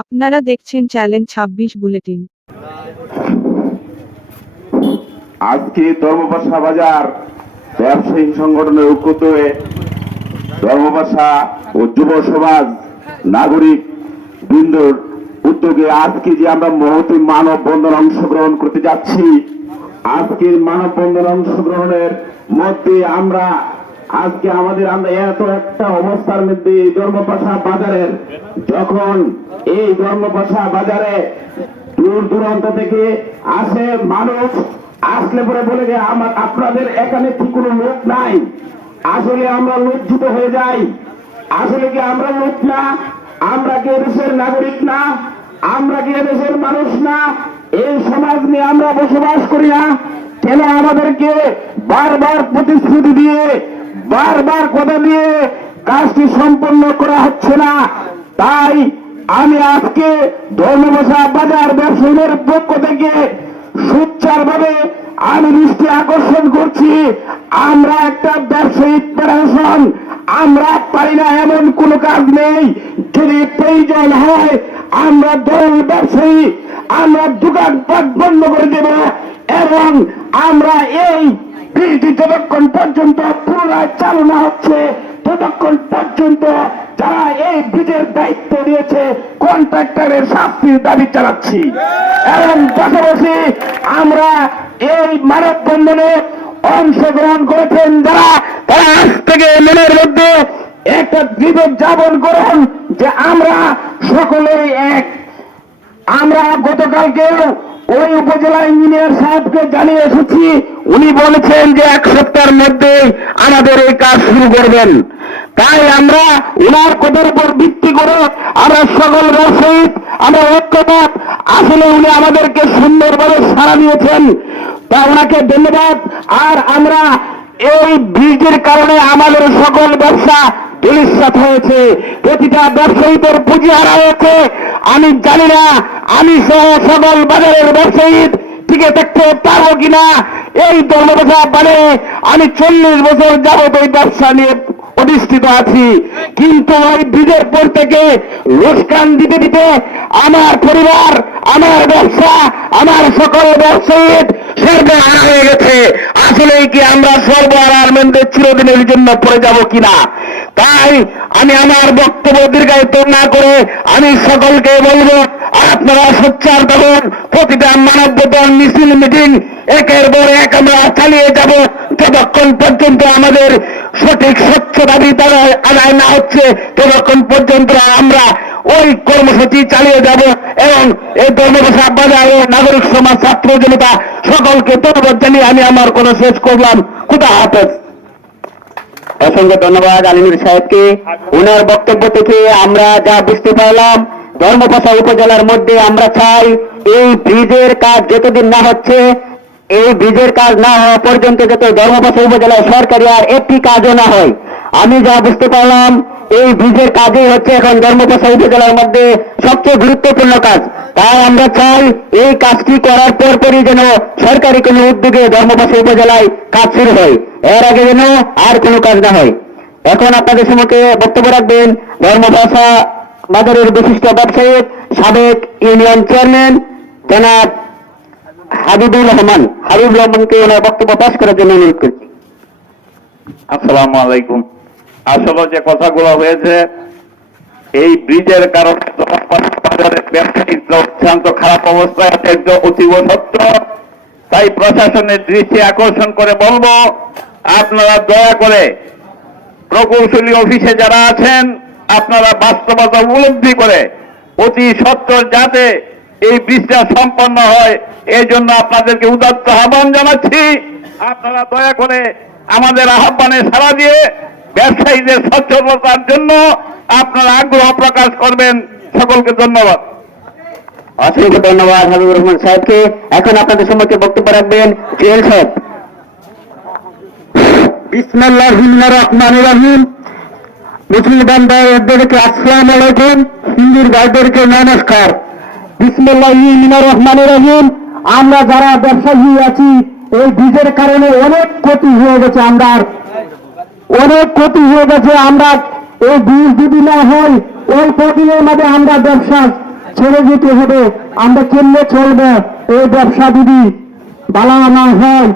আপনারা দেখছেন চ্যালেঞ্জ ছাব্বিশ বুলেটিন। আজকে ধর্মপাশা বাজার ব্যবসায়ী সংগঠনের উদ্যোগে ধর্মপাশা ও যুব সমাজ নাগরিক বৃন্দর উদ্যোগে আজকে যে আমরা মহতি মানব বন্ধন অংশগ্রহণ করতে যাচ্ছি, আজকের মানব বন্ধন অংশগ্রহণের মধ্যে আমরা আজকে আমাদের আমরা এত একটা অবস্থার মধ্যে এই ধর্মপাশা বাজারের যখন এই ধর্মপাশা বাজারে দূর দূরান্ত থেকে আসে মানুষ, আসলে পরে বলে যে আমার, আপনাদের এখানে কি কোনো লোক নাই? আসলে আমরা লজ্জিত হয়ে যাই। আসলে কি আমরা লোক না? আমরা কি দেশের নাগরিক না? আমরা কি দেশের মানুষ না? এই সমাজ নিয়ে আমরা বসবাস করি না। কেন আমাদেরকে বারবার প্রতিশ্রুতি দিয়ে বারবার কথা দিয়ে কাজটি সম্পন্ন করা হচ্ছে না। তাই আমি আজকে ধর্মবসা বাজার ব্যবসায়ীদের পক্ষ থেকে সুচ্চার ভাবে আমি দৃষ্টি আকর্ষণ করছি। আমরা একটা ব্যবসায়িক ফেডারেশন আমরা পারি না এমন কোন কাজ নেই। যদি প্রয়োজন হয়, আমরা দল ব্যবসায়ী, আমরা দোকানপাট বন্ধ করে দেব এবং আমরা এই ব্রিজটি যতক্ষণ পর্যন্ত পুনরায় চালু না হচ্ছে, ততক্ষণ পর্যন্ত যারা এই ব্রিজের দায়িত্ব নিয়েছে কন্ট্রাক্টরের শাস্তির দাবি চালাচ্ছি। এবং পাশাপাশি আমরা এই মানববন্ধনে অংশগ্রহণ করেছেন যারা তারা আজ থেকে মনের মধ্যে একটা দৃঢ় যাপন করুন, যে আমরা সকলেই এক। আমরা গতকালকেও ওই উপজেলা ইঞ্জিনিয়ার সাহেবকে জানিয়ে এসেছি উনি বলেছেন যে এক সপ্তাহের মধ্যে আমাদের এই কাজ শুরু করবেন। তাই আমরা ওনার কথার উপর ভিত্তি করে আমরা সকল ব্যবসায়ী আমরা ঐক্যমত, আসলে উনি আমাদেরকে সুন্দরভাবে সাড়া দিয়েছেন। তা ওনাকে ধন্যবাদ। আর আমরা এই ব্রিজের কারণে আমাদের সকল ব্যবসা ধূলিসাৎ হয়েছে। প্রতিটা ব্যবসায়ীদের পুঁজি হারা হয়েছে। আমি জানি না, আমি সহ সকল বাজারের ব্যবসায়ী টিকে থাকতে পারব কিনা। এই ধর্মব্যবসা মানে আমি চল্লিশ বছর যাবত এই ব্যবসা নিয়ে প্রতিষ্ঠিত আছি। কিন্তু ওই ব্রিজের পর থেকে লোসকান দিতে দিতে আমার পরিবার, আমার ব্যবসা, আমার সকল ব্যবসায়ী সর্বহারা হয়ে গেছে। আসলে কি আমরা সর্বহারার মধ্যে চিরদিনের জন্য পড়ে যাব কিনা? তাই আমি আমার বক্তব্য দীর্ঘায়িত না করে আমি সকলকে বলব আপনারা সোচ্চার থাকুন প্রতিটা মানবতার মিছিল, মিটিং, একের পর এক আমরা চালিয়ে যাব। যতক্ষণ পর্যন্ত আমাদের সঠিক স্বচ্ছ দাবি তারা আদায় না হচ্ছে, ততক্ষণ পর্যন্ত আমরা ওই কর্মসূচি চালিয়ে যাব এবং এই ধর্মপ্রসাদ বাজার ও নাগরিক সমাজ, ছাত্র জনতা সকলকে ধন্যবাদ জানিয়ে আমি আমার কোনো শেষ করলাম। খুদা হাফেজ। অসংখ্য ধন্যবাদ আলিনুর সাহেবকে। ওনার বক্তব্য থেকে আমরা যা বুঝতে পারলাম ধর্মপাশা উপজেলার মধ্যে আমরা চাই এই ব্রিজের কাজ যতদিন না হচ্ছে, এই ব্রিজের কাজ না হওয়া পর্যন্ত যত ধর্মপাশা উপজেলায় সরকারি আর একটি কাজও না হয়। আমি যা বুঝতে পারলাম, এই ব্রিজের কাজই হচ্ছে এখন ধর্মপাশা উপজেলার মধ্যে সবচেয়ে গুরুত্বপূর্ণ কাজ। তাই আমরা চাই এই কাজটি করার পরপরই যেন সরকারি কোনো উদ্যোগে ধর্মপাশা উপজেলায় কাজ শুরু হয়। এর আগে যেন আর কোনো কাজ না হয়। এখন আপনাদের সম্মুখে বক্তব্য রাখবেন ধর্মভাষা বাজারের বিশিষ্ট ব্যবসায়ী সাবেক ইউনিয়ন চেয়ারম্যান জনাব হাবিবুল রহমান। হাবিবুর রহমানকে ওনার বক্তব্য পেশ করার জন্য অনুরোধ করছি। আসসালামু আলাইকুম। আসলে যে কথাগুলো হয়েছে, এই ব্রিজের কারণে বাজারের ব্যবসায়ীরা অত্যন্ত খারাপ অবস্থায় আছে অতীব সত্য, তাই প্রশাসনের দৃষ্টি আকর্ষণ করে বলব, আপনারা দয়া করে প্রকৌশলী অফিসে যারা আছেন আপনারা বাস্তবতা উপলব্ধি করে অতি সত্তর যাতে এই ব্রিজটা সম্পন্ন হয় এই জন্য আপনাদেরকে উদাত্ত আহ্বান জানাচ্ছি। আপনারা দয়া করে আমাদের আহ্বানে সাড়া দিয়ে ব্যবসায়ীদের সচ্ছলতার জন্য আপনারা আগ্রহ প্রকাশ করবেন। সকলকে ধন্যবাদ। অসংখ্য ধন্যবাদ হাবিবুর রহমান সাহেবকে। এখন আপনাদের সম্মুখে বক্তব্য রাখবেন জুয়েল সাহেব। বিসমুল্লাহ রহমান রহিম। মুসলিম বান্ধাদেরকে আসসালাম আলাইকুম। হিন্দুর ভাইদেরকে নমস্কার। বিসমুল্লাহ রহমান রহিম। আমরা যারা ব্যবসায়ী আছি, এই বীজের কারণে অনেক ক্ষতি হয়ে গেছে আমরা অনেক ক্ষতি হয়ে গেছে আমরা এই বীজ যদি না হয় ওই কদিনের মধ্যে আমরা ব্যবসা ছেড়ে যেতে হবে। আমরা কেমনে চলবো? এই ব্যবসা যদি বালা না হয়